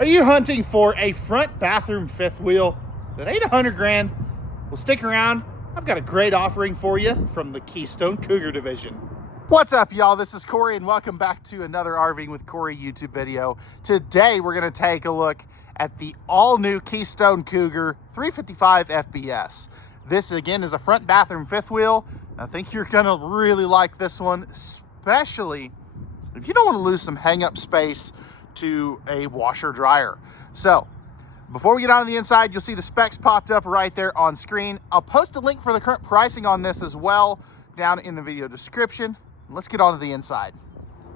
Are you hunting for a front bathroom fifth wheel that ain't 100 grand? Well, stick around. I've got a great offering for you from the Keystone Cougar division. What's up, y'all? This is Cory, and welcome back to another RVing with Cory YouTube video. Today, we're going to take a look at the all-new Keystone Cougar 355FBS. This, again, is a front bathroom fifth wheel. I think you're going to really like this one, especially if you don't want to lose some hang-up space to a washer dryer. So before we get on the inside, you'll see the specs popped up right there on screen. I'll post a link for the current pricing on this as well down in the video description. Let's get on to the inside.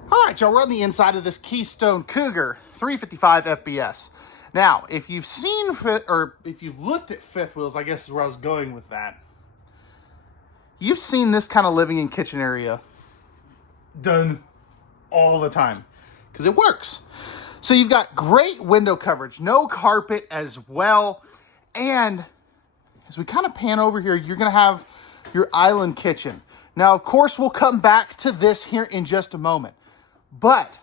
All right, y'all, we're on the inside of this Keystone Cougar 355FBS. Now, if you've seen, or if you've looked at fifth wheels, I guess is where I was going with that. You've seen this kind of living and kitchen area done all the time because it works. So you've got great window coverage, no carpet as well. And as we kind of pan over here, you're going to have your island kitchen. Now, of course, we'll come back to this here in just a moment. But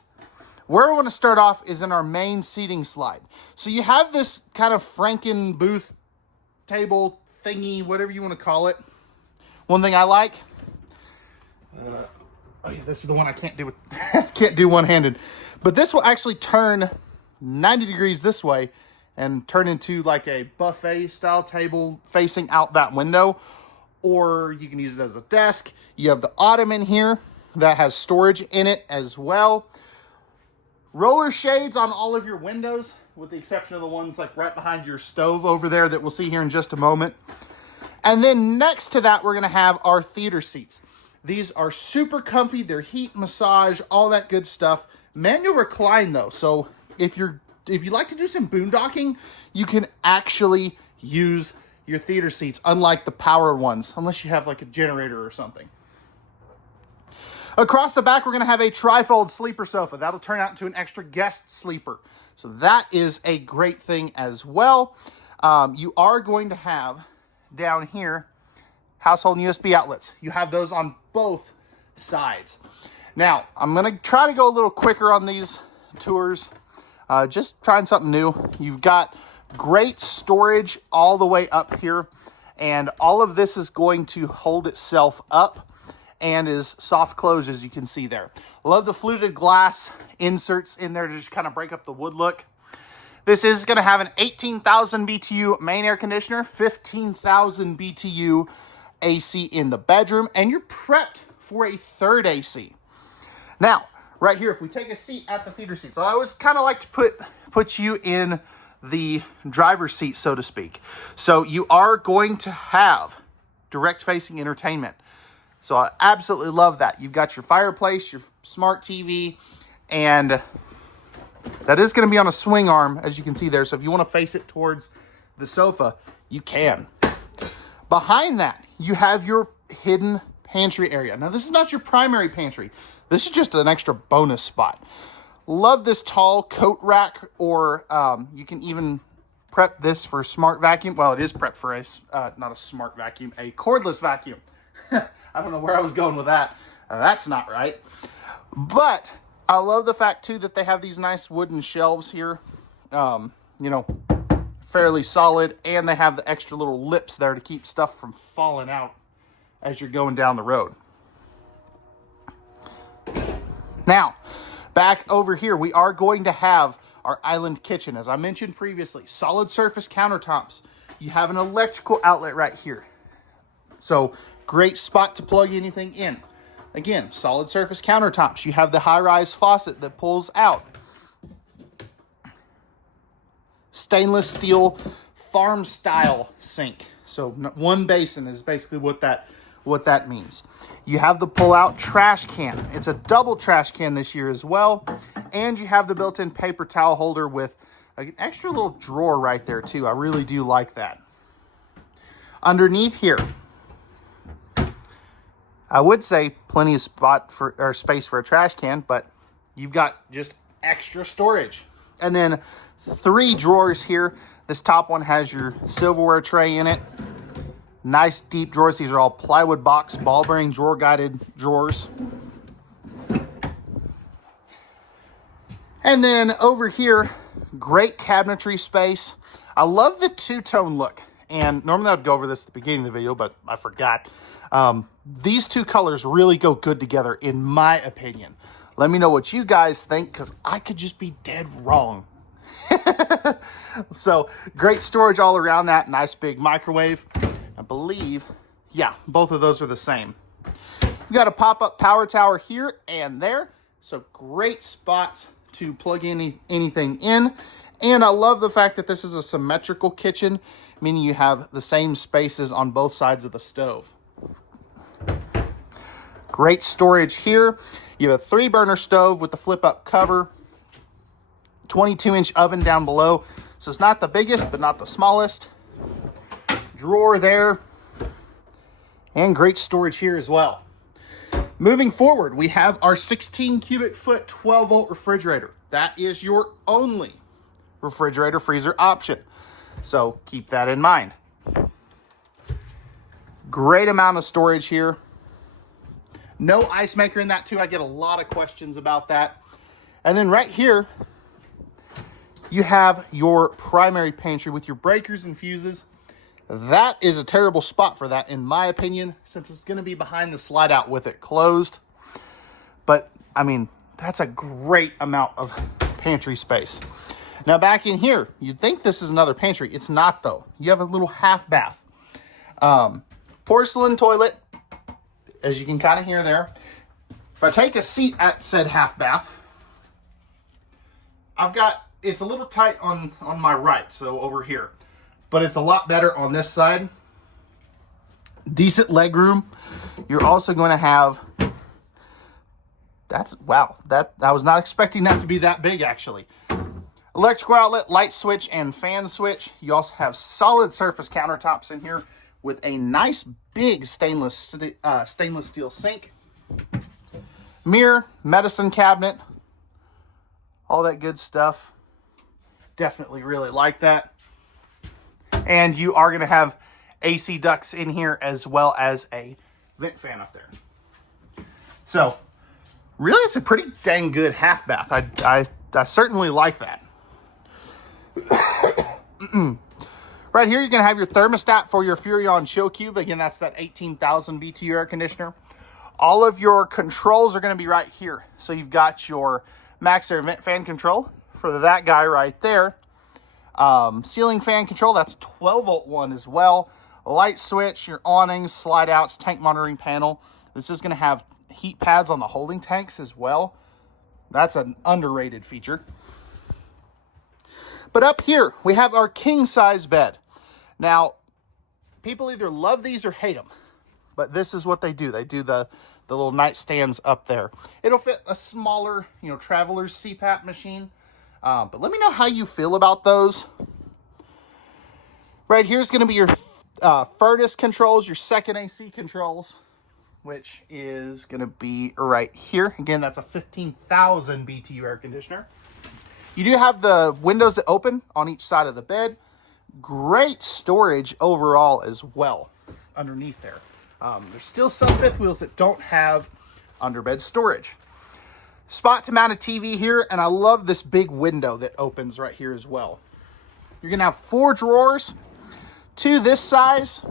where I want to start off is in our main seating slide. So you have this kind of Franken booth table thingy, whatever you want to call it. One thing I like, oh yeah, this is the one I can't do with, can't do one-handed. But this will actually turn 90 degrees this way and turn into like a buffet style table facing out that window. Or you can use it as a desk. You have the ottoman here that has storage in it as well. Roller shades on all of your windows, with the exception of the ones like right behind your stove over there that we'll see here in just a moment. And then next to that, we're gonna have our theater seats. These are super comfy. They're heat massage, all that good stuff. Manual recline though, so if you like to do some boondocking, you can actually use your theater seats, unlike the power ones, unless you have like a generator or something. Across the back, we're gonna have a trifold sleeper sofa. That'll turn out into an extra guest sleeper. So that is a great thing as well. You are going to have down here household USB outlets. You have those on both sides. Now, I'm going to try to go a little quicker on these tours. Just trying something new. You've got great storage all the way up here. And all of this is going to hold itself up and is soft closed, as you can see there. Love the fluted glass inserts in there to just kind of break up the wood look. This is going to have an 18,000 BTU main air conditioner, 15,000 BTU AC in the bedroom, and you're prepped for a third AC. Now, right here, if we take a seat at the theater seats, I always kind of like to put you in the driver's seat, so to speak. So you are going to have direct facing entertainment. So I absolutely love that. You've got your fireplace, your smart TV, and that is going to be on a swing arm, as you can see there. So if you want to face it towards the sofa, you can. Behind that, you have your hidden pantry area. Now, this is not your primary pantry. This is just an extra bonus spot. Love this tall coat rack, or you can even prep this for a smart vacuum. Well, it is prepped for a, not a smart vacuum, a cordless vacuum. I don't know where I was going with that. That's not right. But I love the fact, too, that they have these nice wooden shelves here. You know, fairly solid. And they have the extra little lips there to keep stuff from falling out as you're going down the road. Now, back over here, we are going to have our island kitchen. As I mentioned previously, solid surface countertops. You have an electrical outlet right here. So, great spot to plug anything in. Again, solid surface countertops. You have the high-rise faucet that pulls out. Stainless steel farm-style sink. So one basin is basically what that means. You have the pull-out trash can. It's a double trash can this year as well. And you have the built-in paper towel holder with an extra little drawer right there too. I really do like that. Underneath here, I would say plenty of space for a trash can, but you've got just extra storage. And then 3 drawers here. This top one has your silverware tray in it. Nice deep drawers. These are all plywood box, ball bearing drawer guided drawers. And then over here, Great cabinetry space. I love the two-tone look. And normally I would go over this at the beginning of the video, but I forgot. These two colors really go good together, in my opinion. Let me know what you guys think, because I could just be dead wrong. So, great storage all around that. Nice big microwave. I believe, yeah, both of those are the same. We got a pop-up power tower here and there. So, great spots to plug anything in. And I love the fact that this is a symmetrical kitchen, meaning you have the same spaces on both sides of the stove. Great storage here. You have a 3-burner stove with the flip-up cover. 22-inch oven down below. So it's not the biggest, but not the smallest. Drawer there. And great storage here as well. Moving forward, we have our 16 cubic foot 12-volt refrigerator. That is your only refrigerator freezer option. So keep that in mind. Great amount of storage here. No ice maker in that too. I get a lot of questions about that. And then right here, you have your primary pantry with your breakers and fuses. That is a terrible spot for that, in my opinion, since it's going to be behind the slide out with it closed. But, I mean, that's a great amount of pantry space. Now, back in here, you'd think this is another pantry. It's not, though. You have a little half bath. Porcelain toilet, as you can kind of hear there. If I take a seat at said half bath, it's a little tight on my right, so over here. But it's a lot better on this side. Decent leg room. You're also going to have, wow, I was not expecting that to be that big, actually. Electrical outlet, light switch, and fan switch. You also have solid surface countertops in here with a nice big stainless steel sink. Mirror, medicine cabinet, all that good stuff. Definitely really like that. And you are going to have AC ducts in here as well as a vent fan up there. So, really, it's a pretty dang good half bath. I certainly like that. Right here, you're going to have your thermostat for your Furrion Chill Cube. Again, that's that 18,000 BTU air conditioner. All of your controls are going to be right here. So you've got your max air vent fan control for that guy right there. Ceiling fan control, that's 12-volt one as well. A light switch, your awnings, slide outs, tank monitoring panel. This is going to have heat pads on the holding tanks as well. That's an underrated feature. But up here, we have our king-size bed. Now, people either love these or hate them, but this is what they do. They do the little nightstands up there. It'll fit a smaller, traveler's CPAP machine. But let me know how you feel about those. Right here is going to be your furnace controls, your second AC controls, which is going to be right here. Again, that's a 15,000 BTU air conditioner. You do have the windows that open on each side of the bed. Great storage overall as well underneath there. There's still some fifth wheels that don't have underbed storage. Spot to mount a TV here, and I love this big window that opens right here as well. You're going to have 4 drawers, 2 this size,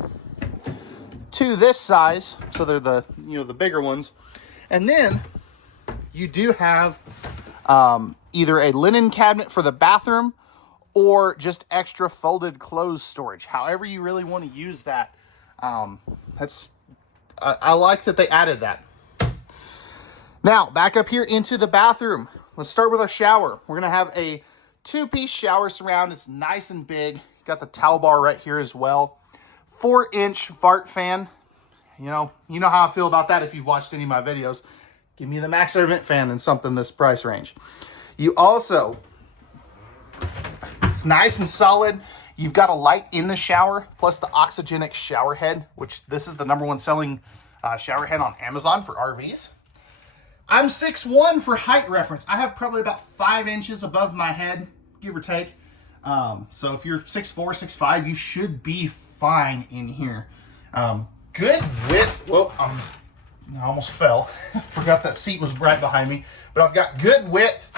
2 this size, so they're the bigger ones. And then you do have either a linen cabinet for the bathroom or just extra folded clothes storage. However you really want to use that. I like that they added that. Now, back up here into the bathroom. Let's start with our shower. We're going to have a 2-piece shower surround. It's nice and big. Got the towel bar right here as well. 4-inch fart fan. You know how I feel about that if you've watched any of my videos. Give me the max air vent fan and something this price range. You also, it's nice and solid. You've got a light in the shower, plus the Oxygenic shower head, which this is the #1 selling shower head on Amazon for RVs. I'm 6'1" for height reference. I have probably about 5 inches above my head, give or take. So if you're 6'4", 6'5", you should be fine in here. Good width. Whoa, I almost fell. Forgot that seat was right behind me. But I've got good width.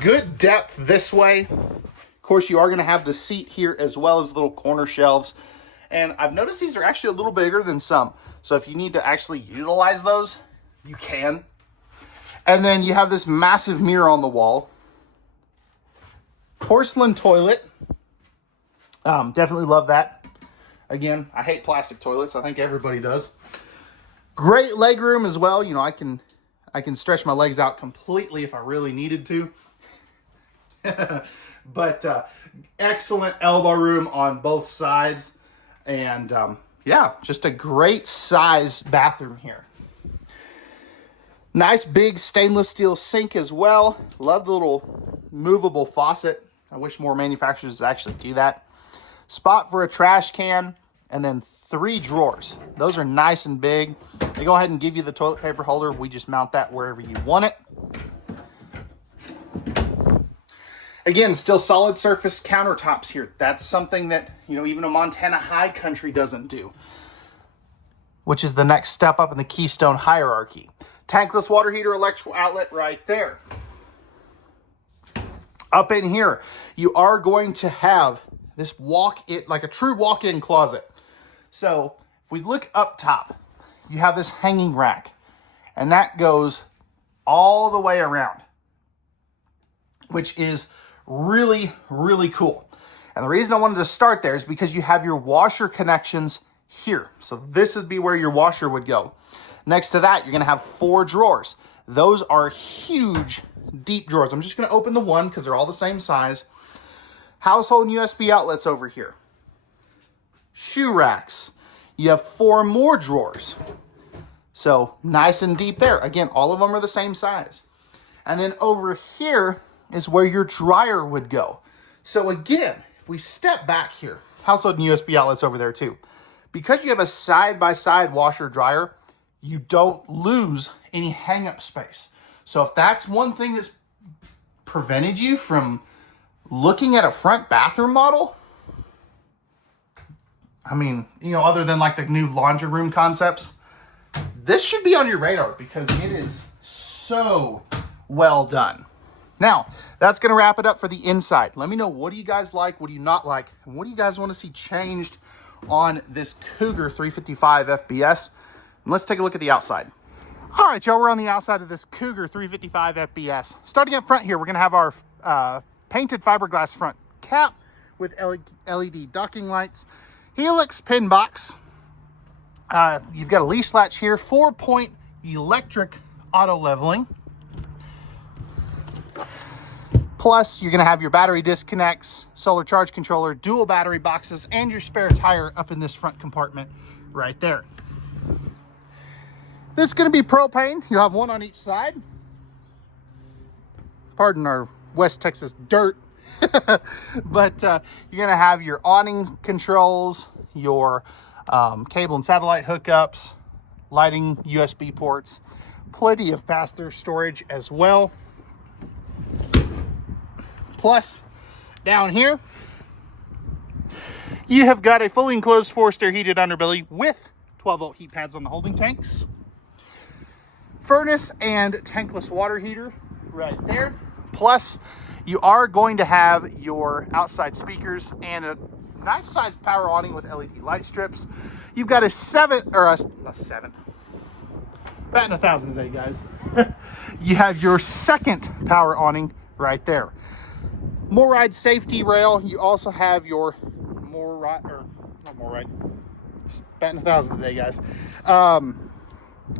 Good depth this way. Of course, you are going to have the seat here as well as little corner shelves. And I've noticed these are actually a little bigger than some. So if you need to actually utilize those, you can. And then you have this massive mirror on the wall. Porcelain toilet. Definitely love that. Again, I hate plastic toilets. I think everybody does. Great leg room as well. You know, I can stretch my legs out completely if I really needed to. But excellent elbow room on both sides. And yeah, just a great size bathroom here. Nice big stainless steel sink as well. Love the little movable faucet. I wish more manufacturers would actually do that. Spot for a trash can, and then 3 drawers. Those are nice and big. They go ahead and give you the toilet paper holder. We just mount that wherever you want it. Again, still solid surface countertops here. That's something that, you know, even a Montana high country doesn't do, which is the next step up in the Keystone hierarchy. Tankless water heater, electrical outlet right there. Up in here, you are going to have this like a true walk-in closet. So if we look up top, you have this hanging rack, and that goes all the way around, which is really, really cool. And the reason I wanted to start there is because you have your washer connections here. So this would be where your washer would go. Next to that, you're going to have 4 drawers. Those are huge, deep drawers. I'm just going to open the one because they're all the same size. Household and USB outlets over here. Shoe racks. You have 4 more drawers. So nice and deep there. Again, all of them are the same size. And then over here is where your dryer would go. So again, if we step back here, household and USB outlets over there too. Because you have a side-by-side washer dryer, you don't lose any hang-up space. So if that's one thing that's prevented you from looking at a front bathroom model, I mean, you know, other than like the new laundry room concepts, this should be on your radar because it is so well done. Now, that's going to wrap it up for the inside. Let me know, what do you guys like? What do you not like? And what do you guys want to see changed on this Cougar 355 FBS? And let's take a look at the outside. All right, y'all, we're on the outside of this Cougar 355 FBS. Starting up front here, we're going to have our painted fiberglass front cap with LED docking lights. Helix pin box. You've got a leash latch here, 4-point electric auto leveling. Plus, you're going to have your battery disconnects, solar charge controller, dual battery boxes, and your spare tire up in this front compartment right there. This is going to be propane. You'll have one on each side. Pardon our West Texas dirt. But you're going to have your awning controls, your cable and satellite hookups, lighting, USB ports, plenty of pass-through storage as well. Plus, down here, you have got a fully enclosed forced air heated underbelly with 12-volt heat pads on the holding tanks. Furnace and tankless water heater right there. Plus, you are going to have your outside speakers and a nice sized power awning with LED light strips. You've got a 7th, or a 7th. Batting 1,000 today, guys. You have your 2nd power awning right there. MORryde safety rail. You also have your MORryde, or not MORryde, batting 1,000 today, guys.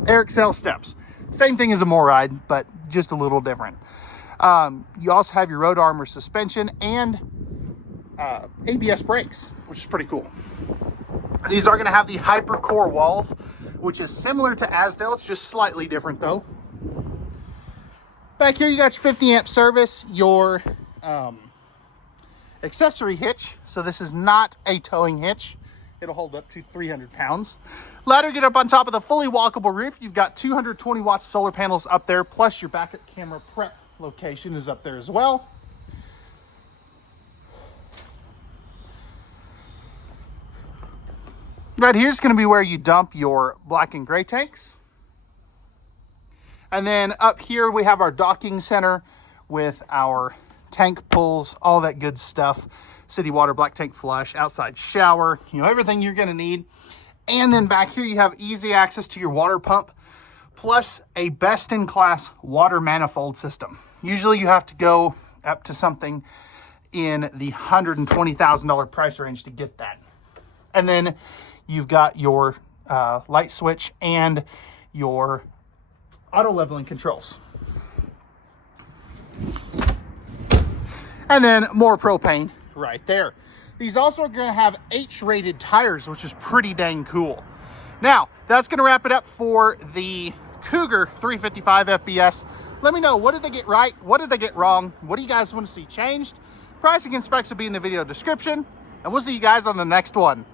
Air steps. Same thing as a MORryde, but just a little different. You also have your road armor suspension and ABS brakes, which is pretty cool. These are going to have the HyperCore walls, which is similar to Asdale. It's just slightly different though. Back here, you got your 50 amp service, your accessory hitch. So this is not a towing hitch. It'll hold up to 300 pounds. Ladder get up on top of the fully walkable roof. You've got 220 watts solar panels up there, plus your backup camera prep location is up there as well. Right here's going to be where you dump your black and gray tanks. And then up here we have our docking center with our tank pulls, all that good stuff. City water, black tank flush, outside shower, you know, everything you're gonna need. And then back here you have easy access to your water pump, plus a best-in-class water manifold system. Usually you have to go up to something in the $120,000 price range to get that. And then you've got your light switch and your auto leveling controls. And then more propane right there. These also are going to have H-rated tires, which is pretty dang cool. Now, that's going to wrap it up for the Cougar 355FBS. Let me know, what did they get right? What did they get wrong? What do you guys want to see changed? Pricing and specs will be in the video description, and we'll see you guys on the next one.